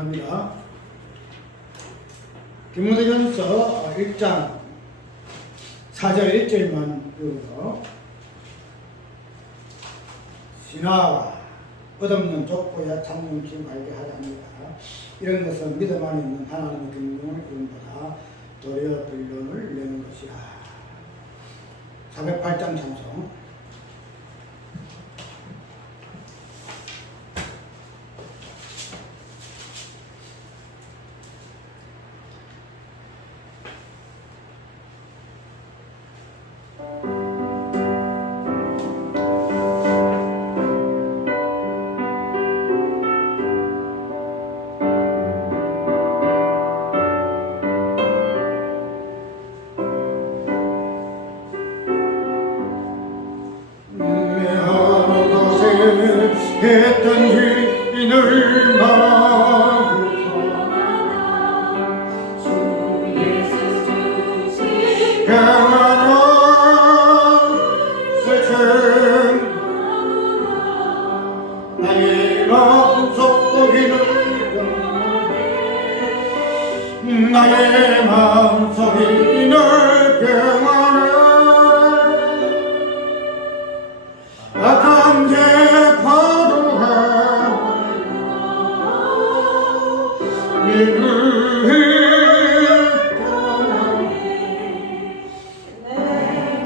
합니다. 디모데전서 1장 4절 1절만 읽어서 신화와 끝없는 족보야 참음심 알게 하려 합니다. 이런 것은 믿음 안에 있는 하나님의 경륜을 이름보다 도리어 변론을 내는 것이라. 408장 찬송. 했던 일을 마음으로 주 예수 주신 평안한 세상 나의 마음속 거기는 나의 마음속이 늘 평안해 악한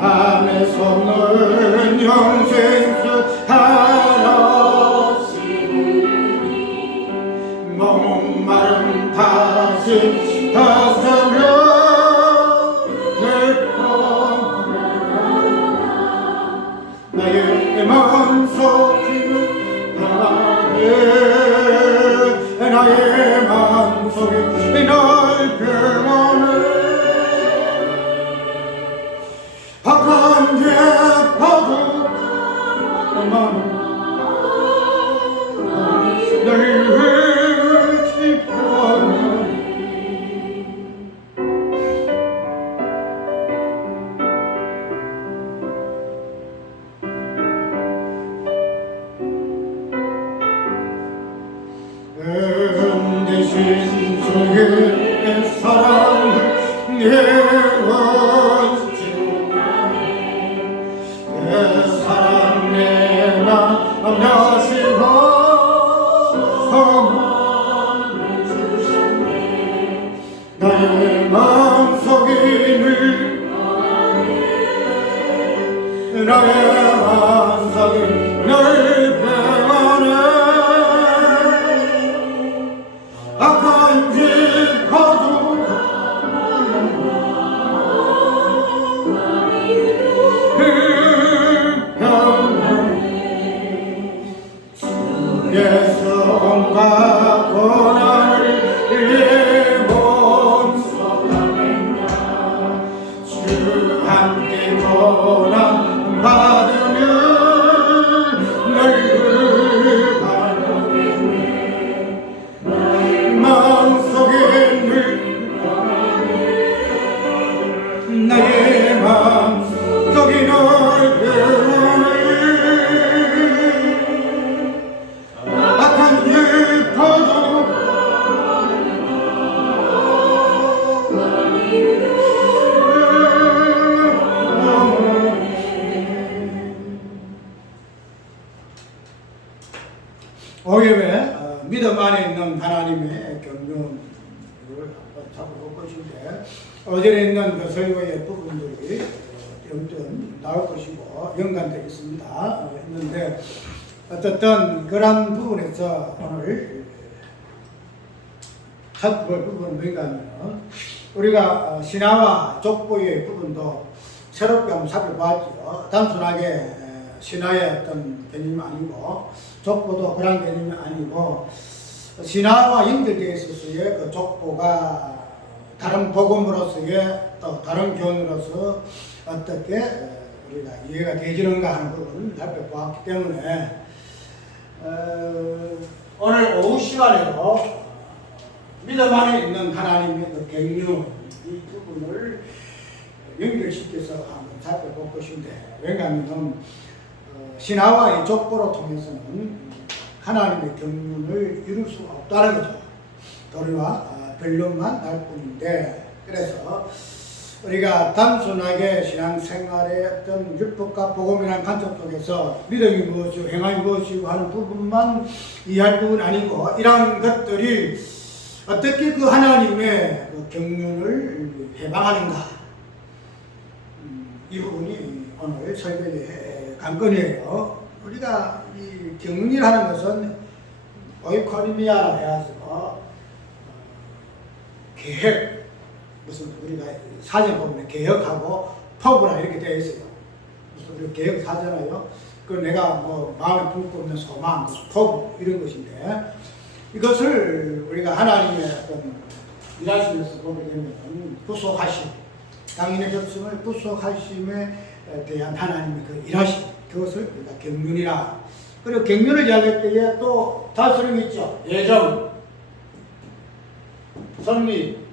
안에서 는 영생수 하나시니 목마른 다시 다스려 내 나의 마음속이 평안해 나의 마음속이 날 평안해 악한 죄파도 늘 지켜내 대신 주의 사랑을 내 사랑 내 마음 다시고 선물을 주셨네 나의 마음속이 늘 나의 마음속이 늘 평안해 악한 짓파도 예수가 고난을 위해 몸소 당했나 주 함께 고난 받으며 늘 바라겠네 나의 마음속에 늘 나의 마음속에 늘 평안해 오예배 믿음 안에 있는 하나님의 경륜을 한번 잡아볼 것인데 어제에 있는 그 설교의 부분들이 좀 나올 것이고 연관되어 있는데 어쨌든 그런 부분에서 오늘 살펴볼 부분은 뭔가 하면 우리가 신화와 족보의 부분도 새롭게 한번 살펴봤죠. 단순하게 신화의 어떤 개념이 아니고 족보도 그런 개념이 아니고 신화와 연결되어 있어서의 그 족보가 다른 복음으로서의 또 다른 교훈으로서 어떻게 우리가 이해가 되지는가 하는 부분을 살펴보았기 때문에 오늘 오후 시간에도 믿음 안에 있는 하나님의 그 경륜 이 부분을 연결시켜서 한번 살펴볼 것인데 왜냐하면 신화와 이 족보로 통해서는 하나님의 경륜을 이룰 수가 없다는 거죠. 도리와 변론만 날 뿐인데, 그래서 우리가 단순하게 신앙생활의 어떤 율법과 복음이라는 관점 속에서 믿음이 무엇이고 행함이 무엇이고 하는 부분만 이해할 부분이 아니고, 이러한 것들이 어떻게 그 하나님의 그 경륜을 해방하는가, 이 부분이 오늘 설교의 관건이에요. 우리가 이 경륜이라는 것은 오이코노미아라 해가지고 계획, 무슨 우리가 사전 보면 개혁하고 포부라 이렇게 되어 있어요. 무슨 우리 개혁 사잖아요. 그 내가 뭐 마음에 품고 있는 소망, 포부 이런 것인데, 이것을 우리가 하나님의 어떤 일하시면서 보게 되면 구속하심, 당인의 접속을 구속하심에 대한 하나님의 그 일하심, 그것을 우리가 경륜이라. 그리고 경륜을 이야기할 때에 또 다스림이 있죠. 예정, 선리,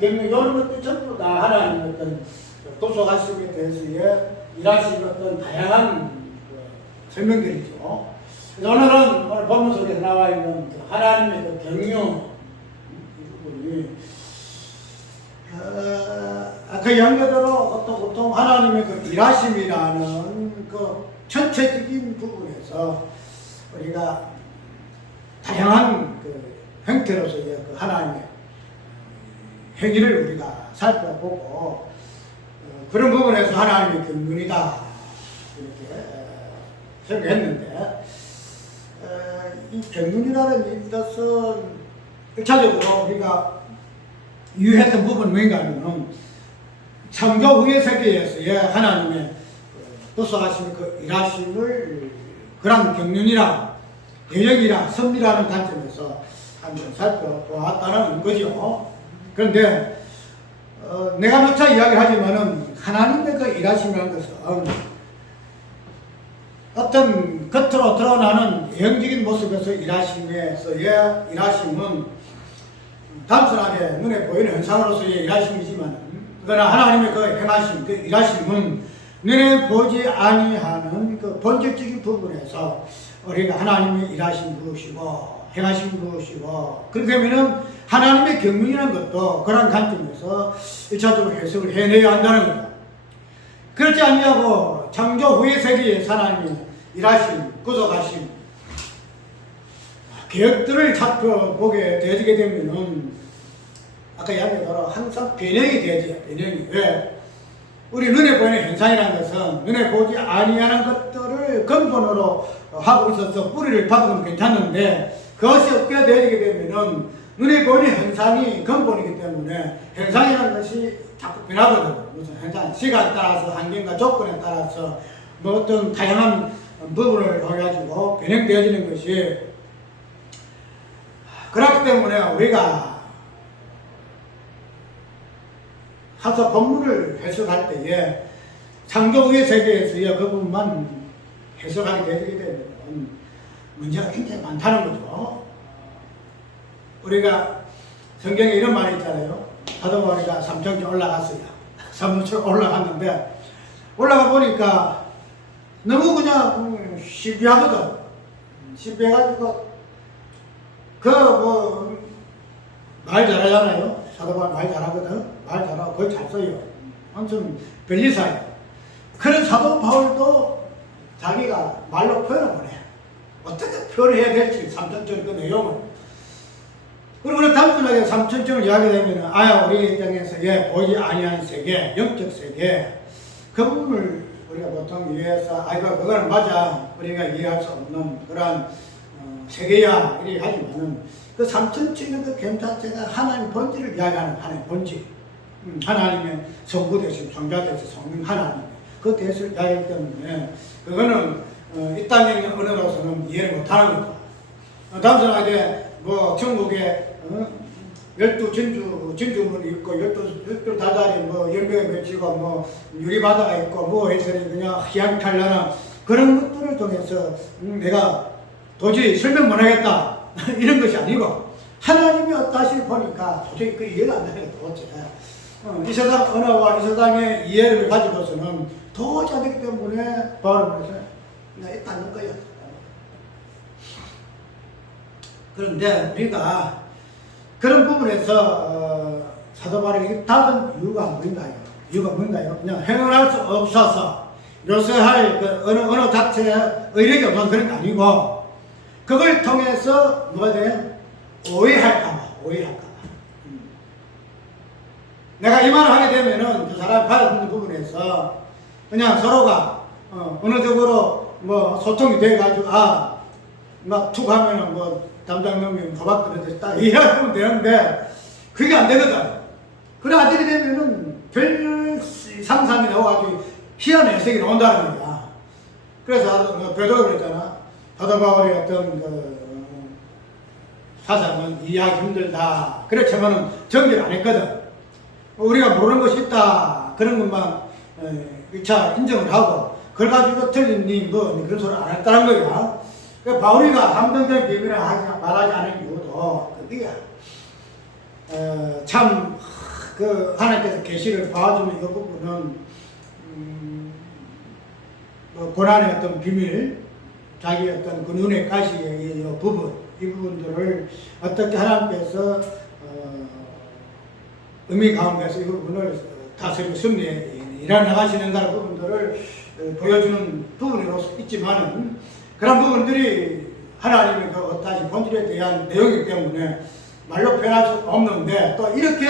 경륜, 이런 것들 전부 다 하나님의 어떤 구속하심에 대해서의 일하시는 어떤 다양한 설명들이죠. 오늘 본문 속에서 나와 있는 그 하나님의 그 경륜, 이 부분이 아까 연결대로 보통 하나님의 그 일하심이라는 그 전체적인 부분에서 우리가 다양한 그 형태로서의 그 하나님의 행위를 우리가 살펴보고, 그런 부분에서 하나님의 경륜이다 이렇게 설명했는데, 이 경륜이라는 뜻은 1차적으로 우리가 유효했던 부분은 뭔가 하면 창조 후의 세계에서의 하나님의 구속하심 그 일하심을 그런 경륜이라, 계획이라, 섭리라는 관점에서 한번 살펴보았다는 거죠. 그런데 내가 누차 이야기를 하지만은 하나님의 그 일하심이라는 것은 어떤 겉으로 드러나는 외형적인 모습에서 일하심에서의 일하심은 단순하게 눈에 보이는 현상으로서의 일하심이지만, 그러나 하나님의 그 행하심, 그 일하심은 눈에 보지 아니하는 그 본질적인 부분에서 우리가 하나님의 일하심 무엇이고 행하심 무엇이고, 그렇게 되면은 하나님의 경륜이라는 것도 그런 관점에서 1차적으로 해석을 해내야 한다는 거죠. 그렇지 아니하고 창조 후의 세계에 하나님의 일하심, 구속하심, 계획들을 살펴보게 되게 되면은 아까 이야기한 대로 항상 변형이 되죠. 변형이. 왜? 우리 눈에 보이는 현상이라는 것은 눈에 보지 아니하는 것들을 근본으로 하고 있어서 뿌리를 받으면 괜찮은데, 그것이 없게 되게 되면은 눈에 보이는 현상이 근본이기 때문에 현상이라는 것이 자꾸 변하거든요. 무슨 현상, 시간에 따라서 환경과 조건에 따라서 뭐 어떤 다양한 부분을 해가지고 변형되어지는 것이, 그렇기 때문에 우리가 하서 본문을 해석할 때에 창조 후의 세계에서의 그 부분만 해석하게 되게 되면 문제가 굉장히 많다는 거죠. 우리가 성경에 이런 말이 있잖아요. 사도바울이가 삼천층 올라갔어요. 삼천층 올라갔는데 올라가 보니까 너무 그냥 시비하거든. 시비해가지고 말 잘하잖아요. 사도바울 말 잘하거든. 말 잘하고 거의 잘 써요. 아무튼 별리사예요. 그런 사도 바울도 자기가 말로 표현을 못해. 어떻게 표현해야 될지 삼천층 그 내용을. 그리고 단순하게 삼천층을 이야기하면 우리 입장에서 보지 아니하는 세계, 영적 세계, 그 부분을 우리가 보통 이해해서 그거는 맞아, 우리가 이해할 수 없는 그런 세계야 이렇게 하지만은, 그 삼천층의 그 개념 자체가 하나님 본질을 이야기하는 하나님 본질, 하나님의 성부 되신 성자 되신 성령 하나님 그 대해서 이야기하기 때문에 그거는 이 땅에 있는 언어로서는 이해를 못하는 거다. 단순하게 뭐 천국에 12 진주문이 있고 12 달달이 뭐 열매에 맺히고 뭐 유리바다가 있고 뭐 해서 그냥 희한칼랄한 그런 것들을 통해서 내가 도저히 설명 못하겠다 이런 것이 아니고, 하나님이 어떠하실 보니까 도저히 그 이해가 안 되는 거죠. 이 세상 언어와 이 세상의 이해를 가지고서는 도저히 안 되기 때문에 바울은 그래서 나 일단 넣을 거야. 그런데 우리가 그런 부분에서 사도 바울이 닫은 이유가 뭔가요? 그냥 행할 수 없어서 요새할 그 언어 자체에 의력이 없어서 그런 게 아니고, 그걸 통해서 뭐가 돼? 오해할까봐. 내가 이 말을 하게 되면은 그 사람이 받아듣는 부분에서 그냥 서로가 어느 쪽으로 뭐 소통이 돼가지고 막 툭 하면은 뭐 담당 놈이 도박 들어서 딱 이해하면 되는데 그게 안 되거든. 그래 아들이 되면은 별 상상이 나와가지고 희한한 해석이 나온다는 거야. 그래서 베드로가 그랬잖아. 사도 바울의 어떤 그 사상은 이해하기 힘들다. 그렇지만은 정리를 안 했거든. 우리가 모르는 것이 있다. 그런 것만 1차 인정을 하고 그걸 가지고 틀린 그런 소리 안 했다는 거야. 그러니까 바울이가 함정적인 비밀을 말하지 않은 이유도 그게 참 그 하나님께서 계시를 봐주는 이 부분은 고난의 어떤 비밀, 자기 어떤 그 눈에 가시의 이 부분들을 어떻게 하나님께서 의미 가운데서 이 부분을 다스리고 승리에 일해 나가시는가 부분들을 보여주는 부분으로서 있지만은, 그런 부분들이 하나님의 그 어떠한 본질에 대한 내용이기 때문에 말로 표현할 수 없는데, 또 이렇게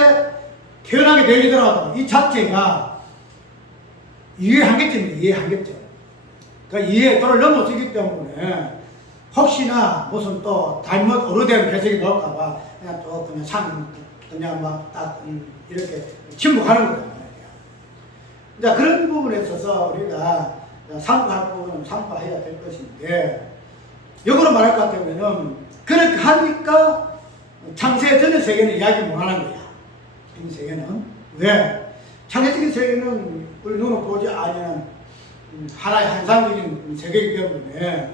표현하게 되더라도 이 자체가 이해한계점. 그 이해의 도를 넘어서기 때문에 혹시나 무슨 또 잘못 오르된 해석이 나올까봐 그냥 막 딱 이렇게 침묵하는 거란 말이야. 자, 그런 부분에 있어서 우리가 상파할 부분은 상파해야 될 것인데, 역으로 말할 것 같으면은 그렇게 하니까 창세 전의 세계는 이야기 못 하는 거야. 이 세계는 왜? 창세적인 세계는 우리 눈으로 보지 않는 하나의 환상적인 세계이기 때문에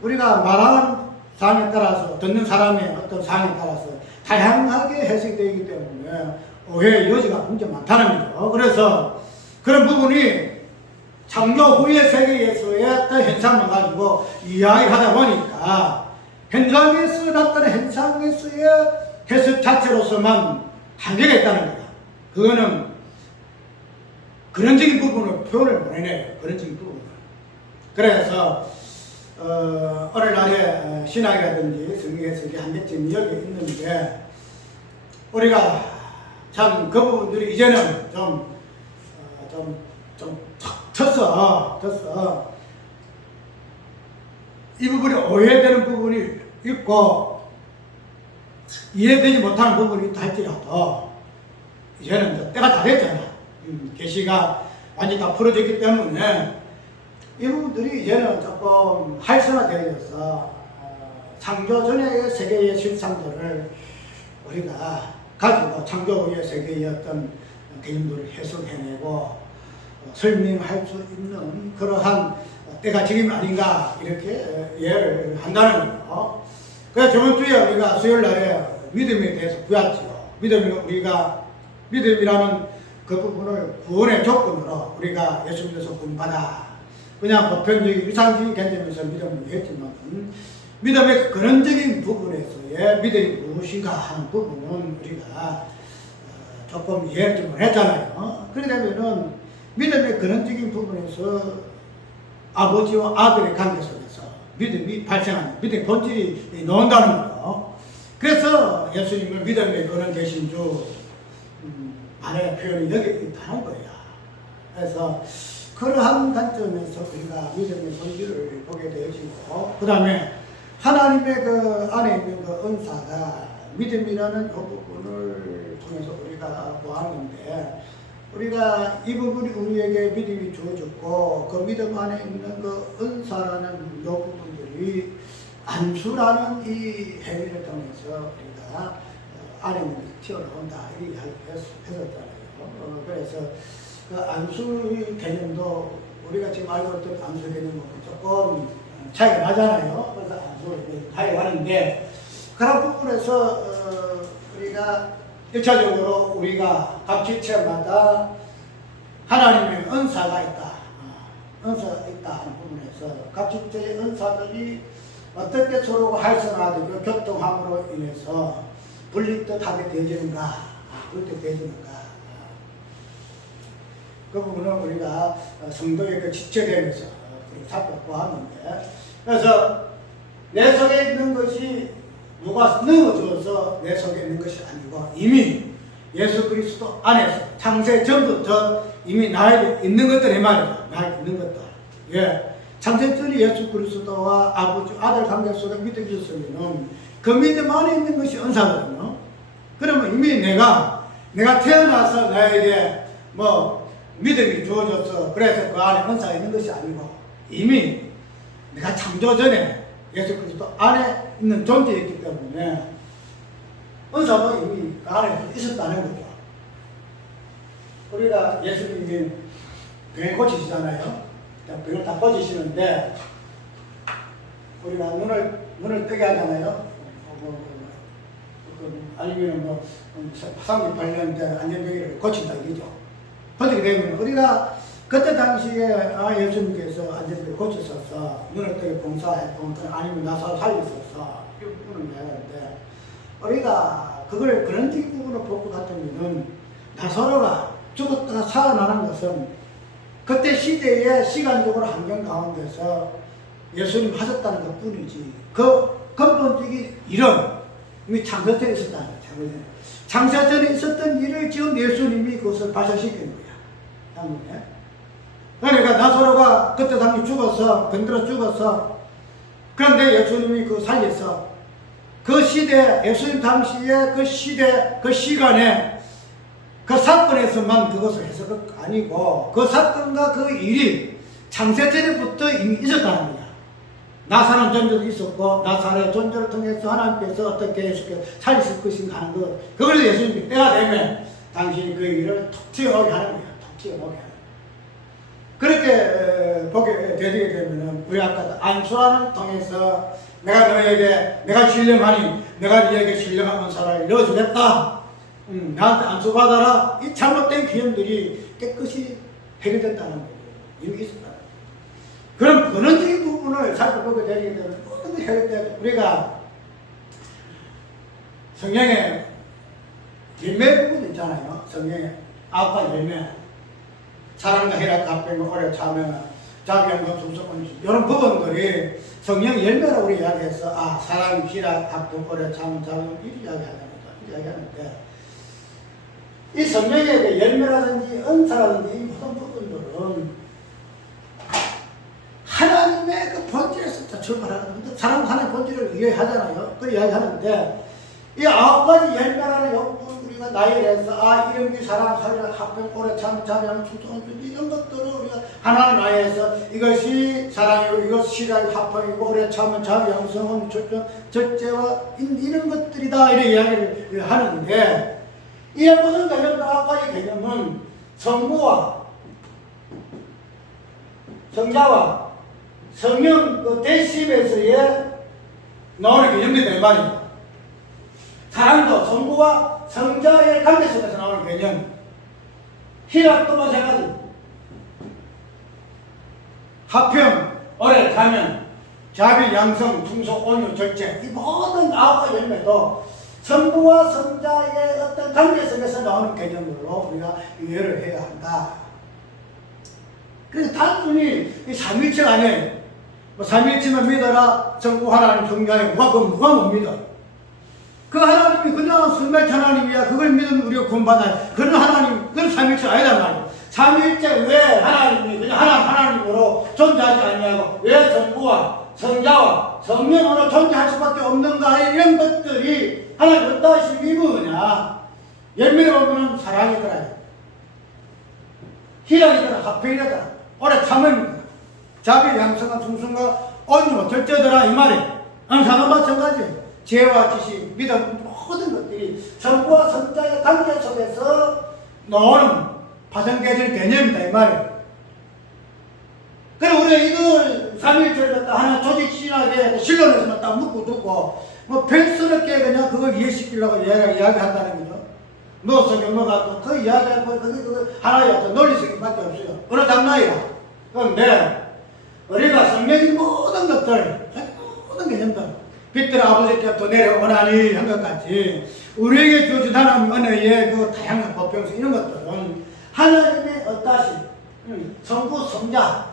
우리가 말하는 사항에 따라서, 듣는 사람의 어떤 사항에 따라서 다양하게 해석이 되기 때문에 오해의 여지가 굉장히 많다는 거죠. 그래서 그런 부분이 창조 후의 세계에서의 어떤 현상을 가지고 이야기를 하다 보니까 현상에서 나타난 현상에서의 해석 자체로서만 한계가 있다는 거야. 그거는 근원적인 부분을 표현을 못 해내요. 근원적인 부분을. 그래서 오늘날의 신학이라든지 성경에서 한계점이 여기 있는데, 우리가 참 그 부분들이 이제는 좀 쳤어. 이 부분이 오해되는 부분이 있고 이해되지 못하는 부분이 있다 할지라도 이제는 때가 다 됐잖아. 계시가 완전히 다 풀어졌기 때문에 이 부분들이 이제는 조금 활성화되어서 창조 전의 세계의 실상들을 우리가 가지고 창조 후의 세계의 어떤 개념들을 해석해내고 설명할 수 있는 그러한 때가 지금 아닌가, 이렇게 이해를 한다는 거예요. 그래서 저번 주에 우리가 수요일 날에 믿음에 대해서 보았지요. 믿음이라는 그 부분을 구원의 조건으로 우리가 예수 믿어서 구원받아. 그냥 보편적인 이상적인 개념에서 믿음을 했지만, 믿음의 근원적인 부분에서의 믿음이 무엇인가 하는 부분은 우리가 조금 이해를 좀 했잖아요. 그러게 되면은 믿음의 근원적인 부분에서 아버지와 아들의 관계 속에서 믿음이 발생한다. 믿음의 본질이 나온다는 거죠. 그래서 예수님을 믿음의 근원 되신 주 안에 표현이 여기 있다는 거야. 그래서 그러한 관점에서 우리가 믿음의 본질을 보게 되어지고, 그 다음에 하나님의 그 안에 있는 그 은사가 믿음이라는 그 부분을 통해서 우리가 보았는데, 우리가 이 부분이 우리에게 믿음이 주어졌고, 그 믿음 안에 있는 그 은사라는 이 부분들이 안수라는 이 행위를 통해서 우리가 안에 있는 것이 튀어나온다, 이렇게 했었잖아요. 그래서 그 안수 개념도 우리가 지금 알고 있던 안수 개념하고 조금 차이가 나잖아요. 그래서 안수를 가해가는데, 그런 부분에서 우리가 1차적으로 우리가 각 지체마다 하나님의 은사가 있다. 은사가 있다 하는 부분에서 각 지체의 은사들이 어떻게 서로가 활성화되고 교통함으로 인해서 분리듯 하게 되지는가, 그렇게 되지는가. 그 부분은 우리가 성도의 그 지체되면서 살펴보았는데, 그래서 내 속에 있는 것이 누가 넣어줘서 내 속에 있는 것이 아니고 이미 예수 그리스도 안에서 창세 전부터 이미 나에게 있는 것들이 말이야. 나에게 있는 것들. 예. 창세 전에 예수 그리스도와 아버지 아들 관계 속에 믿음이 있으면 그 믿음 안에 있는 것이 은사거든요. 그러면 이미 내가 태어나서 나에게 뭐 믿음이 주어져서 그래서 그 안에 은사가 있는 것이 아니고 이미 내가 창조 전에 예수 그리스도 안에 있는 존재였기 때문에 은사가 이미 그 안에 있었다는 거죠. 우리가 예수님이 병 고치시잖아요. 병을 다 고치시는데 우리가 눈을 뜨게 하잖아요. 아니면 뭐 38년대 안전병기를 고친다 이거죠. 그렇게 되면 우리가 그때 당시에 예수님께서 안전병을 고치셔서 눈을 뜨게 봉사했고 아니면 나서 살리셔서 이 부분을 내는데 우리가 그걸 그런적인 부분으로 볼 것 같으면은 나사로가 죽었다가 살아나는 것은 그때 시대의 시간적으로 환경 가운데서 예수님 하셨다는 것 뿐이지 그 근본적인 일은 이미 창세전에 있었다는 거예요. 창세전에 있었던 일을 지금 예수님이 그것을 발생시키는 거야. 그러니까 나사로가 그때 당시 죽어서 병들어 죽어서 그런데 예수님이 그 살려서 그 시대 예수님 당시에 그 시대 그 시간에 그 사건에서만 그것을 해서 아니고 그 사건과 그 일이 창세전에부터 이미 있었다는 거야. 나사로는 존재도 있었고 나사로의 존재를 통해서 하나님께서 어떻게 살리실 것인가 하는 것 그걸 예수님이 때가 되면 당신이 그 일을 톡 튀어나오게 하는 거야. 톡 튀어나오게 하는 거야. 그렇게 보게 되게 되면은 우리 아까 안수하는 통해서 내가 너에게 내가 신령하니 내가 너에게 신령한 은사를 이루어주겠다. 나한테 안수받아라. 이 잘못된 개념들이 깨끗이 해결됐다는 거예요. 이미 있었다는 거예요. 그런 근원적인 부분을 살펴보게 되게 되면 모든 게 해결돼요. 우리가 성경에 열매 부분 있잖아요. 성경에 9가지 열매. 사랑과 희락, 합병과 오래 참여, 자비함과 충성은 이런 부분들이 성경 열매라고 우리 이야기해서 사랑, 희락, 합병, 오래 참여, 자비함 이렇게 이야기하는데 이 성경의 그 열매라든지 은사라든지 이 모든 부분들은 하나님의 그 본질에서 출발하는데 사람 하나님의 본질을 이해하잖아요. 그 이야기하는데 이 9가지 열매라는 요건 우리가 나이에 대해서 이런 사랑, 사랑, 합병, 오래 참, 자비함, 충성 이런 것들을 우리가 하나님 나이에서 이것이 사랑이고 이것이 시작, 합병이고 오래 참은 자비함, 성은, 절제와 이런 것들이다 이런 이야기를 하는데 이 모든 개념 9가지 개념은 성부와 성자와 성령 그 대심에서의 나오는 개념들이다 이 말입니다. 사랑도 성부와 성자의 관계 속에서 나오는 개념. 희락도 마찬가지. 화평, 오래 가면, 자비, 양성, 충성, 온유, 절제 이 모든 9가지 열매도 성부와 성자의 어떤 관계 속에서 나오는 개념으로 우리가 이해를 해야 한다. 그래서 단순히 이 삼위일체가 아니에요. 뭐 삼위일체만 믿어라, 성부 하나님 존경해. 누가 못 믿어? 그 하나님이 그냥 순발체 하나님이야. 그걸 믿으면 우리가 구원받아요. 그런 하나님, 그런 삼위일체가 아니란 말이에요. 삼위일체 왜 하나님이 그냥 하나님으로 존재하지 않냐고. 왜 성부와 성자와 성령으로 존재할 수밖에 없는가. 이런 것들이 하나님 어떠 하심이 뭐냐. 열매를 보면 사랑이더라, 희락이더라, 화평이더라, 오래 참음이더라, 자비, 양성과 충성과 온유, 절제더라 이 말이에요. 은사도 마찬가지예요. 지혜와 지식, 믿음 모든 것들이 성부와 성자의 관계 속에서 나오는 파생되질 개념이다 이 말이에요. 그래 우리가 이걸 삼위일체를 갖다 하나 조직신학에 실론에서만 딱 묶고 두고 뭐 벨스럽게 그냥 그걸 이해시키려고 이야기한다는 거죠. 노서 경로가 또 그 이야기할 거 그게 하나의 어떤 논리성밖에 없어요. 어느 장난이라. 그런데 우리가 성경의 모든 것들 모든 개념들 빛들 아버지께부터 내려오나니 한 것 같이 우리에게 주어진 하나님 은혜의 그 다양한 법평성 이런 것들은 하나님의 어떠하신 성부 성자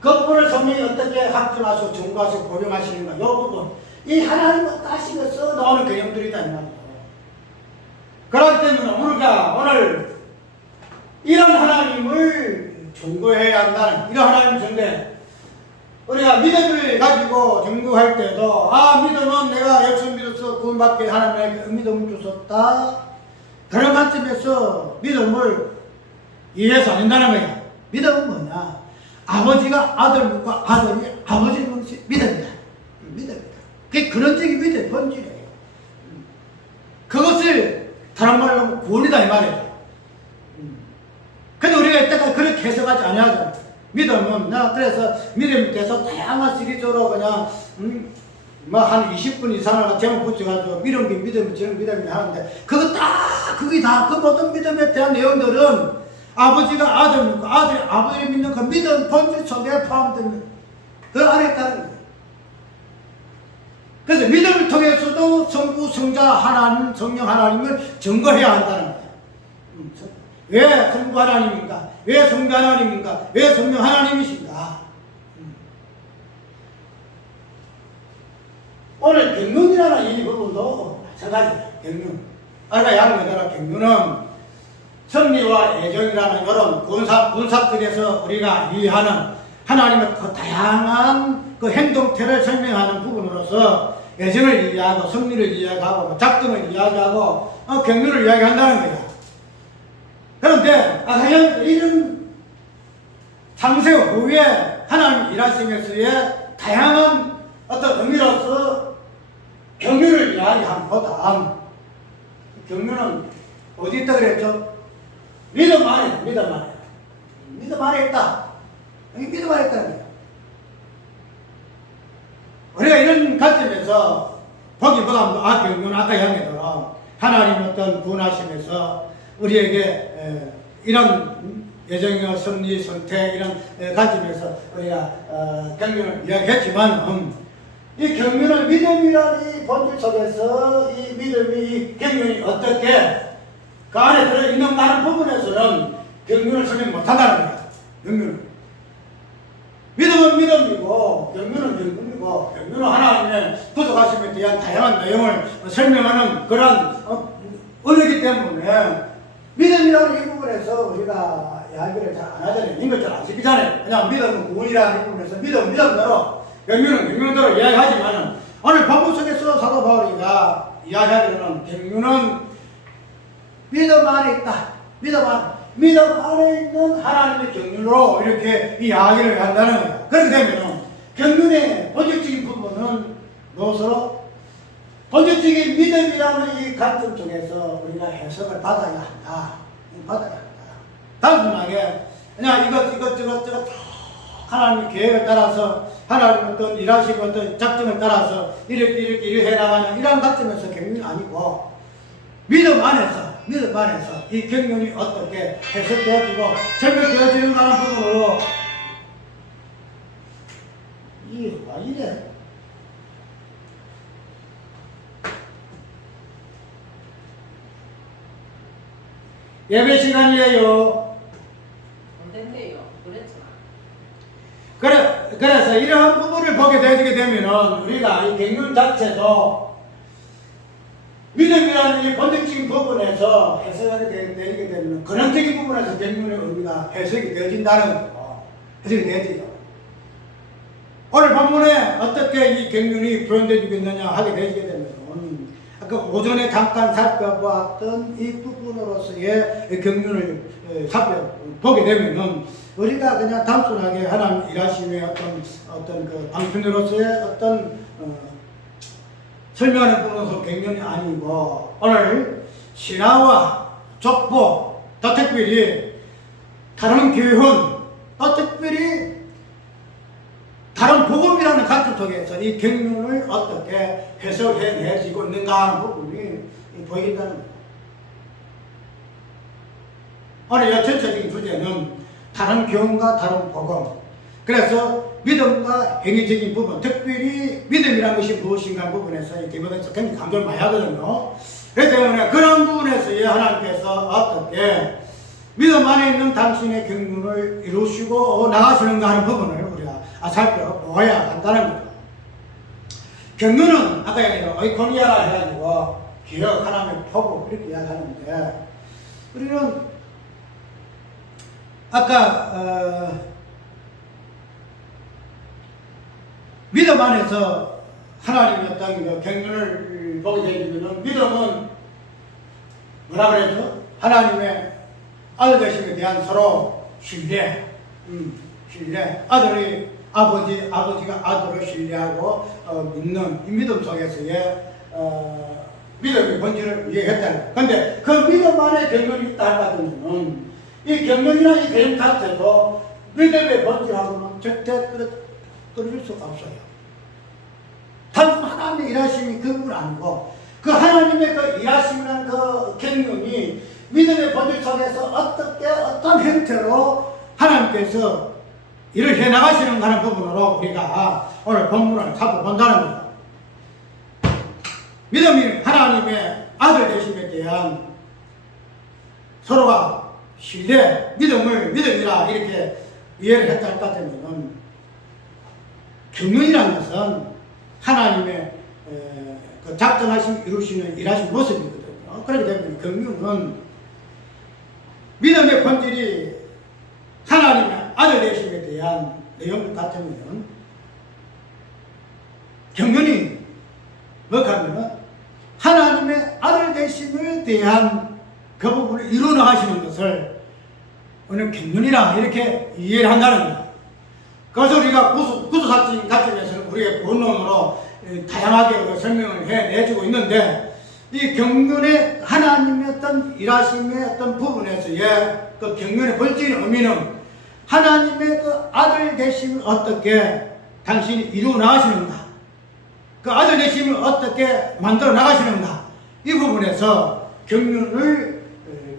그 부분을 성령이 어떻게 확증하시고 증거하시고 고정하시는가 이 부분 이 하나님 어떠하신 것서 나오는 개념들이다 이 말이에요. 그렇기 때문에 우리가 오늘 이런 하나님을 증거해야 한다는 이런 하나님 증거에 우리가 믿음을 가지고 증거할 때도 믿음은 내가 예수 믿어서 구원받게 하나님에게 믿음을 주셨다 그런 관점에서 믿음을 이해해서 안 된다는 거야. 믿음은 뭐냐 아버지가 아들 믿고 아들이 아버지를 믿습니다. 믿습니다. 그게 근원적인 믿음의 본질이에요. 그것을 다른 말로 하면 구원이다 이 말이에요. 근데 우리가 이때까지 그렇게 해석하지 않아야 믿음은 그래서 믿음에 대해서 다양한 시리즈로 그냥 뭐 한 20분 이상을 제목 붙여가지고 믿음이 저는 믿음이 하는데 그게 다 그 모든 믿음에 대한 내용들은 아버지가 아들 믿고 아들이 아버지를 믿는 그 믿음 본질 속에 포함됩니다. 그 안에 있다는 거예요. 그래서 믿음을 통해서도 성부 성자 하나님 성령 하나님을 증거해야 한다는 거예요. 왜 성부 하나님인가? 왜 성부 하나님인가? 왜 성령 하나님이신가? 오늘 경륜이라는 이 부분도 마찬가지예요. 경륜. 아까 양면이라 경륜은 섭리와 애정이라는 이런 군사들에서 우리가 이해하는 하나님의 그 다양한 그 행동태를 설명하는 부분으로서 애정을 이해하고 섭리를 이야기하고 작정을 이야기하고 경륜을 이야기한다는 거예요. 그런데 이런 창세 후에 하나님 일하시면서의 다양한 어떤 의미로서 경륜을 이야기한 보다 경륜은 어디 있다 그랬죠? 믿음 안에 있다. 여기 믿음 안에 있다는 거예요. 우리가 이런 관점에서 보기보다 경륜 아까 이야기처럼 하나님 어떤 구원하시면서 우리에게 이런 예정과 섭리, 선택 이런 관점에서 우리가 경륜을 이야기했지만 이 경륜을 믿음이라는 이 본질 속에서 이 믿음이 이 경륜이 어떻게 그 안에 들어있는가 하는 부분에서는 경륜을 설명 못한다는 거야. 믿음은 믿음이고 경륜은 경륜이고 경륜은 하나님의 구속하심에 대한 다양한 내용을 설명하는 그런 언어이기 때문에 믿음이라는 이 부분에서 우리가 이야기를 잘 안 하잖아요. 이걸 잘 안 지키잖아요. 그냥 믿음은 구원이라는 이 부분에서 믿음대로 경륜은 경륜대로 이야기하지만 오늘 본문 속에서 사도 바울이가 이야기하기로는 경륜은 믿음 안에 있다. 믿음 안에 있는 하나님의 경륜으로 이렇게 이야기를 한다는 거예요. 그렇게 되면 경륜의 본질적인 부분은 무엇으로? 본질적인 믿음이라는 이 관점 속에서 우리가 해석을 받아야 한다. 단순하게 그냥 이것저것 하나님의 계획을 따라서 하나님의 어떤 일하시고 어떤 작정을 따라서 이렇게 해나가는 이런 관점에서 경륜이 아니고 믿음 안에서 이 경륜이 어떻게 해석되어지고 설명되어지는가 하는 부분으로 이게 왜 이래? 예배 시간이에요. 됐네요. 그랬잖아. 그래서 이러한 부분을 보게 되면 우리가 이 경륜 자체도 믿음이라는 이 본질적인 부분에서 해석이 되게 되면 근원적인 부분에서 경륜의 의미가 해석이 되어진다는 거죠. 해석이 되어지죠. 오늘 본문에 어떻게 이 경륜이 표현되어지겠느냐 하게 되게 되면 아까 오전에 잠깐 살펴보았던 이 부분으로서의 경륜을 살펴보게 되면은 우리가 그냥 단순하게 하나님 일하심의 어떤 그 방편으로서의 어떤 설명하는 부분으로서 경륜이 아니고 오늘 신화와 족보 또 특별히 다른 교훈 또 특별히 다른 복음이라는 관점 속에서 이 경륜을 어떻게 해석해내지고 있는가 하는 부분이 보인다는 거예요. 오늘 이 전체적인 주제는 다른 교훈과 다른 복음. 그래서 믿음과 행위적인 부분, 특별히 믿음이라는 것이 무엇인가 부분에서 이 디모데서 굉장히 강조를 많이 하거든요. 그렇기 때문에 그런 부분에서 하나님께서 어떻게 믿음 안에 있는 당신의 경륜을 이루시고 나가시는가 하는 부분을 우리가 살펴보아야 한다는 거죠. 경륜은 아까 얘기한 오이코니아라 해가지고 기억, 하나님의 포부 이렇게 이야기하는데 우리는 아까 믿음 안에서 하나님의 어떤 그 경륜을 보게 되면 믿음은 뭐라 그랬죠? 하나님의 아들 되심에 대한 서로 신뢰, 신뢰. 아버지가 아들을 신뢰하고 믿는 이 믿음 속에서의 믿음의 본질을 이해했다는 거예요. 근데 그 믿음 안에 경륜이 있다 하면은 이 경륜이나 이 개념 자체도 믿음의 본질하고는 절대 끊어질 수가 없어요. 단순 하나님의 일하심이 그 부분 아니고 그 하나님의 그 일하심이라는 그 경륜이 믿음의 본질 속에서 어떤 형태로 하나님께서 일을 해나가시는 하는 부분으로 우리가 오늘 본문을 살펴본다는 거죠. 믿음이 하나님의 아들 되심에 대한 서로가 신뢰, 믿음을 믿음이라 이렇게 이해를 했다 하면 경륜이라는 것은 하나님의 그 작정하신 이루시는 일하신 모습이거든요. 그렇기 때문에 경륜은 믿음의 본질이 하나님의 아들 되심에 대한 내용 같으면 경륜이 뭐가 하면은 하나님의 아들 되심에 대한 그 부분을 이루어 나가시는 것을 우리는 경륜이라 이렇게 이해를 한다는 겁니다. 그래서 우리가 구두사진 같은에서는 우리의 본론으로 다양하게 설명을 해내주고 있는데 이 경륜의 하나님의 어떤 일하심의 어떤 부분에서의 그 경륜의 본질의 의미는 하나님의 그 아들 되심을 어떻게 당신이 이루어 나가시는가, 그 아들 되심을 어떻게 만들어 나가시는가, 이 부분에서 경륜을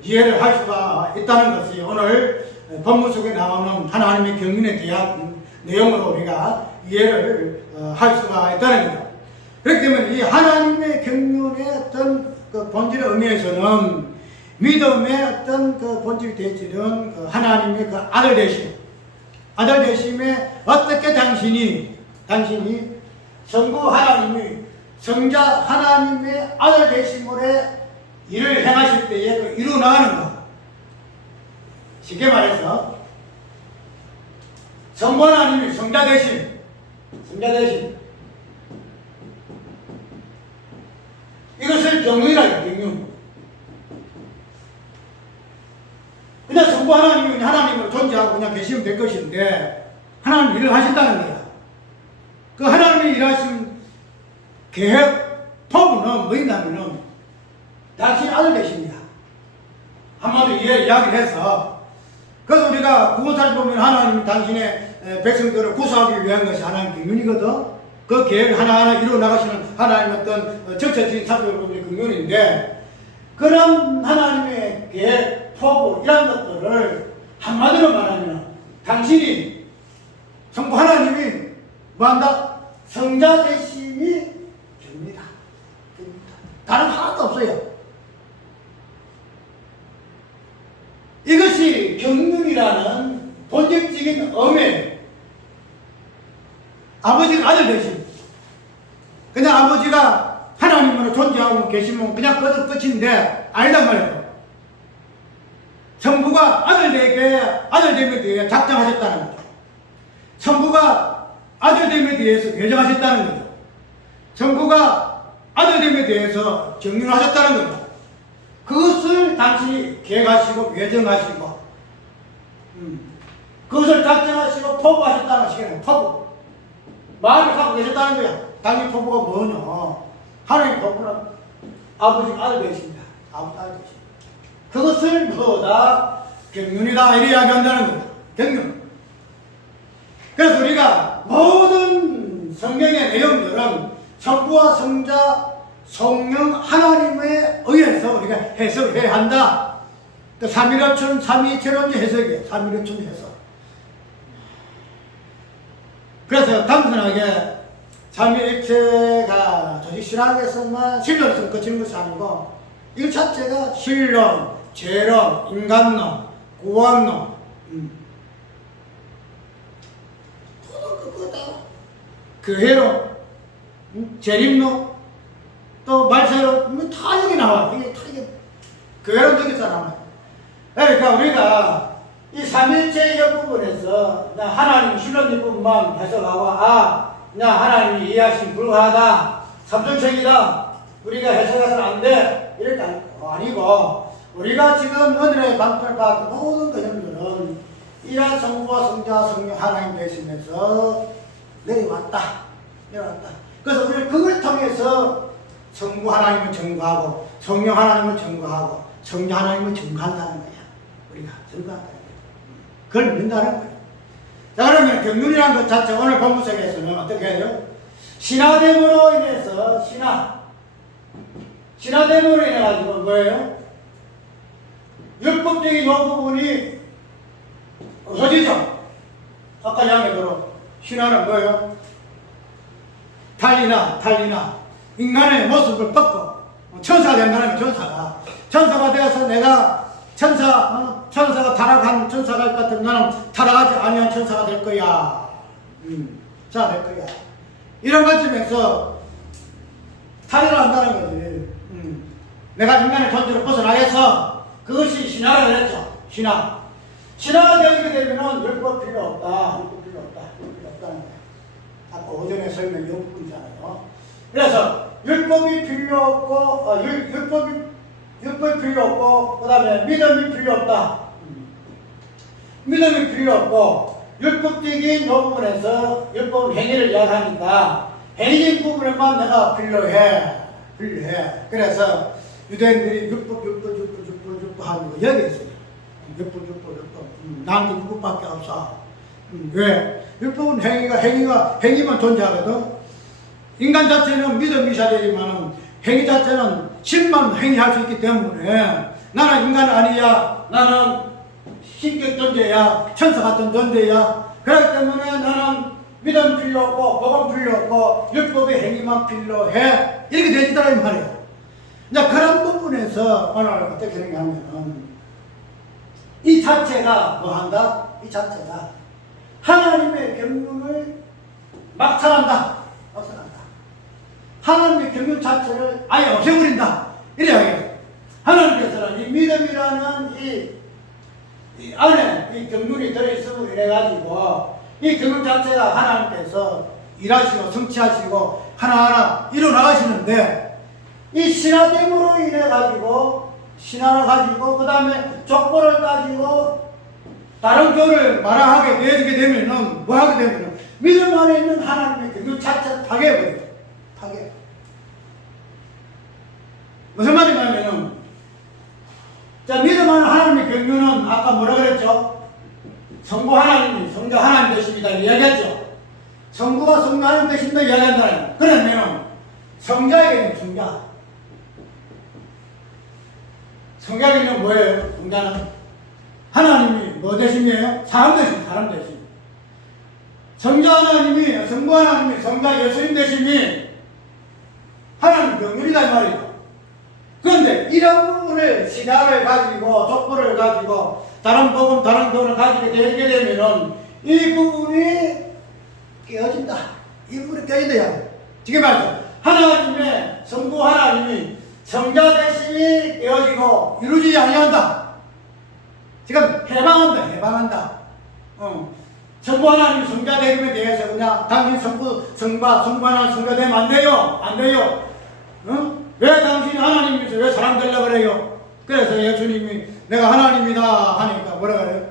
이해를 할 수가 있다는 것이 오늘 본문 속에 나오는 하나님의 경륜에 대한 내용으로 우리가 이해를 할 수가 있다는 거죠. 그렇기 때문에 이 하나님의 경륜의 어떤 그 본질의 의미에서는 믿음의 어떤 그 본질 대질은 그 하나님의 그 아들 되심에 어떻게 당신이 성부 하나님이 성자 하나님의 아들 되심으로 일을 행하실 때에 그 이루어 나가는 것. 쉽게 말해서 성부 하나님이 성자 되심 이것을 경륜이라 해요. 경륜. 그냥 성부 하나님이 하나님으로 존재하고 그냥 계시면 될 것인데 하나님 일을 하신다는 거야. 그 하나님이 일하신 계획 포부는 뭐냐면은 당신 아들 되십니다. 한마디로 이야기를 해서 그래서 우리가 구원사를 보면 하나님이 당신의 백성들을 구수하기 위한 것이 하나님의 경륜이거든. 그 계획을 하나하나 이루어 나가시는 하나님의 어떤 정체적인 사도의 경륜인데 그런 하나님의 계획, 포부 이런 것들을 한마디로 말하면 당신이 성부 하나님이 뭐한다? 성자 되심이 경륜이다. 다른 하나도 없어요. 이것이 경륜이라는 본질적인 의미. 아버지가 아들 되심. 그냥 아버지가 하나님으로 존재하고 계시면 그냥 끝인데 아니단 말이에요. 성부가 아들됨에 대해 작정하셨다는 거죠. 성부가 아들됨에 대해서 결정하셨다는 거죠. 성부가 아들됨에 대해서 경륜하셨다는 겁니다. 그것을 당신이 계획하시고 예정하시고 그것을 작정하시고 포부하셨다는 시간에 포부 말을 하고 계셨다는 거야. 당신 포부가 뭐냐? 하나님 포부는 아버지가 아들 되십니다. 아버지 아들 되십니다. 그것을 뭐다? 경륜이다 이렇게 이야기한다는 거야. 경륜. 그래서 우리가 모든 성경의 내용들은 성부와 성자 성령 하나님에 의해서 우리가 해석을 해야 한다. 그 삼위일체론 해석이에요. 삼위일체론 해석. 그래서 단순하게 삼위일체가 조직 신학에서만 신론에서 그치는 것이 아니고 이 자체가 신론, 재론, 인간론, 구원론 그 해로 재림론 또 말세로 다 여기 나와. 이게 다 이게 그 해로 여기서 나와요. 그러니까 우리가 이 삼일체의 부분에서 하나님 신론 부분만 해석하고 그냥 하나님이 이해하시기 불가하다, 삼존책이다, 우리가 해석해서는 안 돼, 이럴 때 아니고, 우리가 지금 오늘의 방편을 받은 모든 개념들은 이러한 성부와 성자, 성령 하나님 되시면서 내려왔다. 그래서 우리는 그걸 통해서 성부 하나님을 증거하고, 성령 하나님을 증거하고, 성자 하나님을 증거한다는 거야. 우리가 증거한다는 거야. 그걸 믿는다는 거야. 자, 그러면 경륜이라는 것 자체 오늘 본문 속에서는 어떻게 해요? 신화됨으로 인해서 신화됨으로 인해 가지고 뭐예요? 율법적인 요 부분이 없어지죠. 아까 이야기대로 신화는 뭐예요? 달리나 인간의 모습을 벗고 천사가 된다는 거야. 천사가 되어서 내가 천사가 타락한 천사가 같은 나는 타락하지 아니한 천사가 될 거야. 자, 될 거야. 이런 관점에서 탈의를 한다는 거지. 내가 인간의 존재를 벗어나겠어. 그것이 신화라 그랬죠. 신화가 되게 되면은 율법 필요 없다. 율법 필요 없다는 거야. 아까 오전에 설명 이 부분이잖아요. 그래서 율법이 필요 없고, 율법이 필요 없고, 그 다음에 믿음이 필요 없다. 믿음이 필요 없고, 율법적인 이 부분에서 율법 행위를 이야기하니까 행위적인 부분에만 내가 필요해. 그래서 유대인들이 율법 하는 거 여기 있어요. 율법. 나한테 율법밖에 없어. 왜? 율법은 행위만 존재하거든. 인간 자체는 믿음이 자리지만은 행위 자체는 신만 행위할 수 있기 때문에 나는 인간 아니야. 나는 신격 존재야. 천사 같은 존재야. 그렇기 때문에 나는 믿음 필요 없고 복음 필요 없고 율법의 행위만 필요해. 이렇게 되지더라 이 말이에요. 이제 그런 부분에서 오늘 어떻게 되는가 하면은 이 자체가 뭐한다? 이 자체가 하나님의 경륜을 막탈한다. 하나님의 경륜 자체를 아예 없애버린다. 이래 이야기해요. 하나님께서는 이 믿음이라는 이 안에 이 경륜이 들어있음을 이래가지고 이 경륜 자체가 하나님께서 일하시고 성취하시고 하나하나 이뤄나가시는데 이 신화됨으로 인해가지고 신화를 가지고 그 다음에 족보를 가지고 다른 교를 말하게 되게 되면은 뭐 하게 되면은 믿음 안에 있는 하나님의 경륜 자체를 파괴해버려요. 무슨 말이냐면은 자, 믿음 안에 하나님의 경륜은 아까 뭐라 그랬죠? 성부 하나님이 성자 하나님 되십니다 이야기했죠. 성부가 성자 하나님 되십니다 이야기한다는. 그러면 성자에게는 성자에게는 뭐예요? 성자는 하나님이 뭐 되심이에요? 사람 되심. 성자 하나님이 성부 하나님이 성자 예수님 되심이 하나님 경륜이다 이 말이에요. 그런데 이런 부분을 신화를 가지고 족보를 가지고 다른 복음 다른 교를 가지게 되게 되면은 이 부분이 깨어진다. 이 부분이 깨진다. 지금 말해서 하나님의 성부 하나님이 성자 대신이 깨어지고 이루어지지 아니한다. 지금 해방한다. 성부 하나님 성자 되림에 대해서 그냥 당신 성부 하나님 성자 되면 안 돼요. 왜 당신이 하나님이면서 왜 사람 되려고 그래요? 그래서 예수님이 내가 하나님이다 하니까 뭐라 그래요?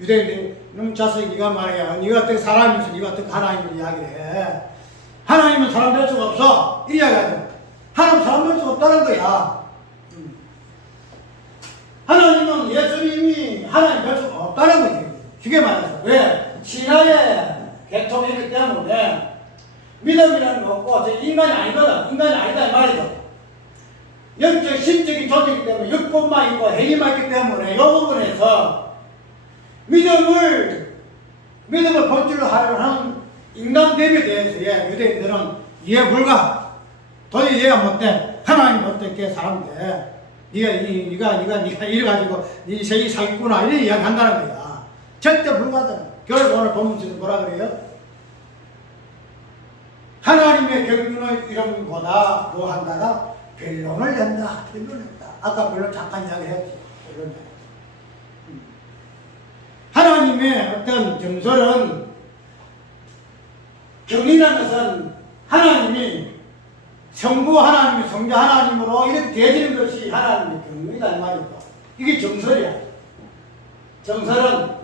유대인들이 놈 자식 네가 말이야. 네가 어떻게 사람이면서 네가 어떻게 하나님을 이야기를 해. 하나님은 사람 될 수가 없어. 이 이야기하죠. 하나님 사람 될 수가 없다는 거야. 하나님은 예수님이 하나님 될 수가 없다는 거지. 쉽게 말해서. 왜? 신화의 계통이기 때문에 믿음이라는 거 없고 인간이 아니거든. 인간이 아니다 이 말이죠. 영적 신적인 존재이기 때문에 율법만 있고 행위만 있기 때문에 이 부분에서 믿음을 본질로 하려는 인간 대비에 대해서의 유대인들은 이해 불가. 도저히 이해가 못돼. 하나님 어떻게 사람인데 네가 이래가지고 네 세계 살겠구나 이런 이야기 한다는 거야. 절대 불가하다. 결국 오늘 본문에서 뭐라 그래요? 하나님의 경륜의 이름보다 뭐 한다가 변론을 낸다. 변론했다. 아까 변론 잠깐 이야기 했지. 변론. 하나님의 어떤 정설은 경륜이라는 것은 하나님이 성부 하나님이 성자 하나님으로 이렇게 되어지는 것이 하나님의 경륜이다 이 말이고 이게 정설이야. 정설은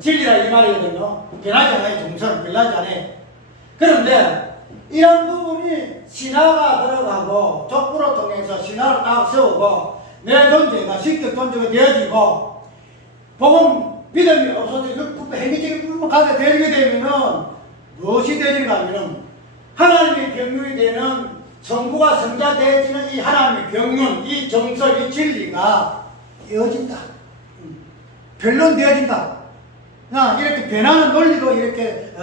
진리라 이 말이거든요. 변하지 않아요. 정설은 변하지 않아요. 그런데 이런 부분이 신화가 들어가고 족보를 통해서 신화를 딱 세우고 내 존재가 실격 존재가 되어지고 복음 믿음이 없어서 행위적인 부분 가게 되게 되면은 무엇이 되는가 하면은 하나님의 경륜이 되는 성부가 성자 되어지는 이 하나님의 경륜, 이 정설, 이 진리가 이어진다. 변론되어진다. 이렇게 변하는 논리로 이렇게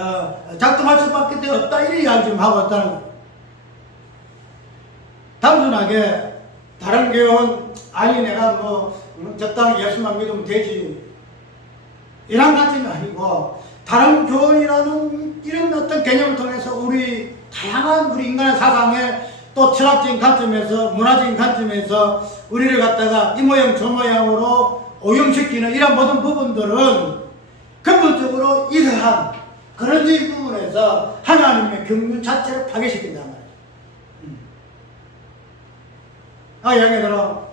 작동할 수밖에 없다. 이런 이야기 좀 하고 있다는 거예요. 단순하게 다른 교훈 아니 내가 뭐 적당히 예수만 믿으면 되지 이런 관점이 아니고 다른 교훈이라는 이런 어떤 개념을 통해서 우리 다양한 우리 인간의 사상에 또 철학적인 관점에서 문화적인 관점에서 우리를 갖다가 이 모양 저 모양으로 오염시키는 이런 모든 부분들은 근본적으로 이러한 그런 부분에서 하나님의 경륜 자체를 파괴시킨단 말이에요. 예를 들어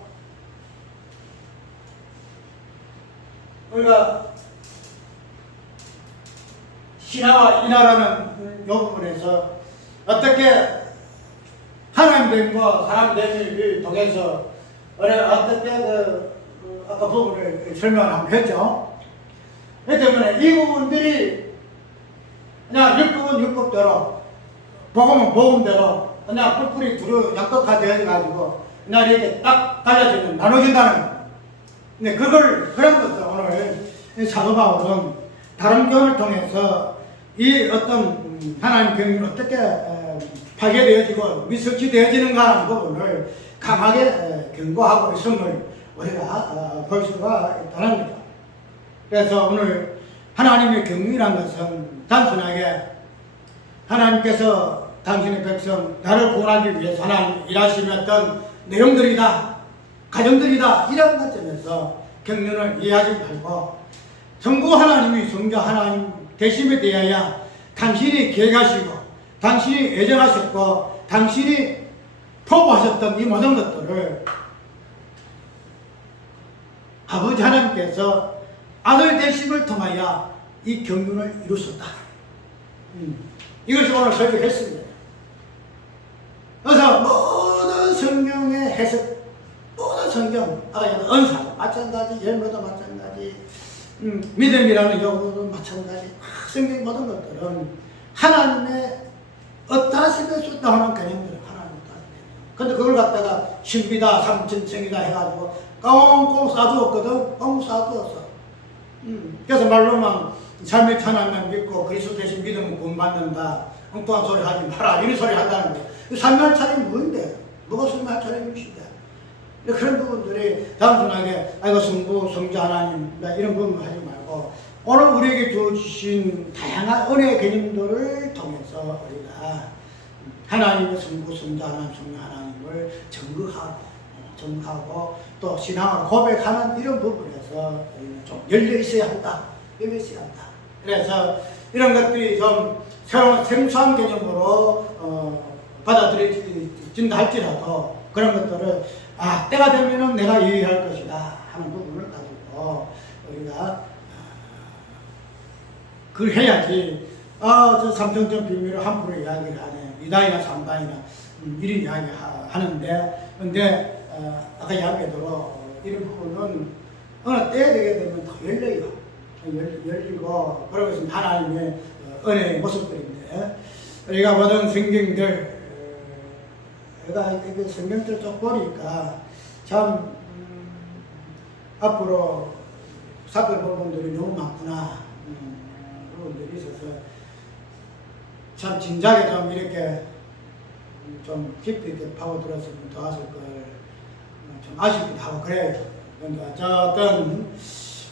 우리가 신화와 인화라는 이 부분에서 어떻게 하나님 됨과 사람 됨을 통해서 어떻게 아까 부분을 설명을 한번 했죠. 그렇기 때문에 이 부분들이 그냥 율법은 율법대로 복음은 복음대로 그냥 뿔뿔이 두루 양극화되어가지고 그냥 이렇게 딱 달라지는 나눠진다는 거예요. 근데 그런 것들 오늘 사도 바울은 다른 교훈을 통해서 이 어떤 하나님 경륜이 어떻게 파괴되어지고 미석지되어지는가 하는 부분을 강하게 경고하고 있음을 우리가 볼 수가 있다는 거죠. 그래서 오늘 하나님의 경륜이라는 것은 단순하게 하나님께서 당신의 백성 나를 구원하기 위해서 하나님 일하시는 내용들이다, 가정들이다 이런 관점에서 경륜을 이해하지 말고 성부 하나님이 성자 하나님 되심에 대하여 당신이 계획하시고 당신이 예정하셨고 당신이 포부하셨던 이 모든 것들을 아버지 하나님께서 아들 되심을 통하여 이 경륜을 이루셨다. 이것을 오늘 설교했습니다. 그래서 모든 성경의 해석, 모든 성경, 은사도 마찬가지, 열매도 마찬가지, 믿음이라는 용어도 마찬가지, 성경 모든 것들은 하나님의 어떠하시게 쏟다 하는 개념들은 하나님 어떠하시게. 근데 그걸 갖다가 신비다, 삼천청이다 해가지고 꽁꽁 싸두었거든. 꽁꽁 싸두었어. 그래서 말로만 삶의 하나님만 믿고 그리스도 대신 믿으면 구원받는다. 엉뚱한 소리 하지 마라. 이런 소리 한다는 거예요. 삶의 차림이 뭔데? 뭐가 삶의 차림이신데? 그런 부분들이 단순하게 성부, 성자 하나님 이런 부분 하지 말고 오늘 우리에게 주신 다양한 은혜의 개념들을 통해서 우리가 하나님의 성부, 성자 하나님, 성자 하나님을 증거하고 또 신앙을 고백하는 이런 부분에서 좀 열려 있어야 한다. 열려 있어야 한다. 그래서 이런 것들이 좀 새로운 생소한 개념으로 받아들여진다 할지라도 그런 것들을 때가 되면은 내가 이해할 것이다 하는 부분을 가지고 우리가 그걸 해야지 저 삼천점 비밀을 함부로 이야기를 하네. 이다이나 삼다이나 이런 이야기 하는데 근데 아까 이야기대로 이런 부분은 어느 때가 되게 되면 더 열려요. 열리고 그러고 있으면 하나님의 은혜의 모습들인데 우리가 모든 성경들 내가 이렇게 성경들 쭉 보니까 참 앞으로 살펴볼 부분들이 너무 많구나 부분들이 있어서 참 진작에 좀 이렇게 좀 깊이 있게 파고들었으면 좋았을 걸 좀 아쉽기도 하고 그래요. 그러니까 어떤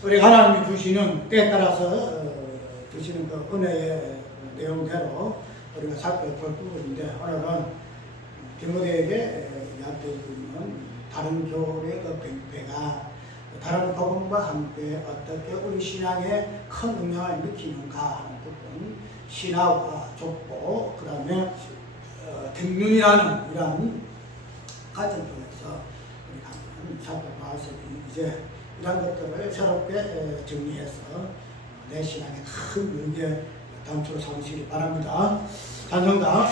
우리 하나님이 주시는 때에 따라서 주시는 그 은혜의 내용대로 우리가 살펴볼 부분인데 오늘은 디모데에게 이야기해주는 다른 교회의 그 병폐가 다른 복음과 함께 어떻게 우리 신앙에 큰 영향을 미치는가 하는 부분, 신하와 족보, 그 다음에 등륜이라는 이런 가정 속에서 우리가 한번 살펴봤으니 이제 이런 것들을 새롭게 정리해서 내 신앙에 큰 의미의 단초로 삼으시기 바랍니다. 찬송가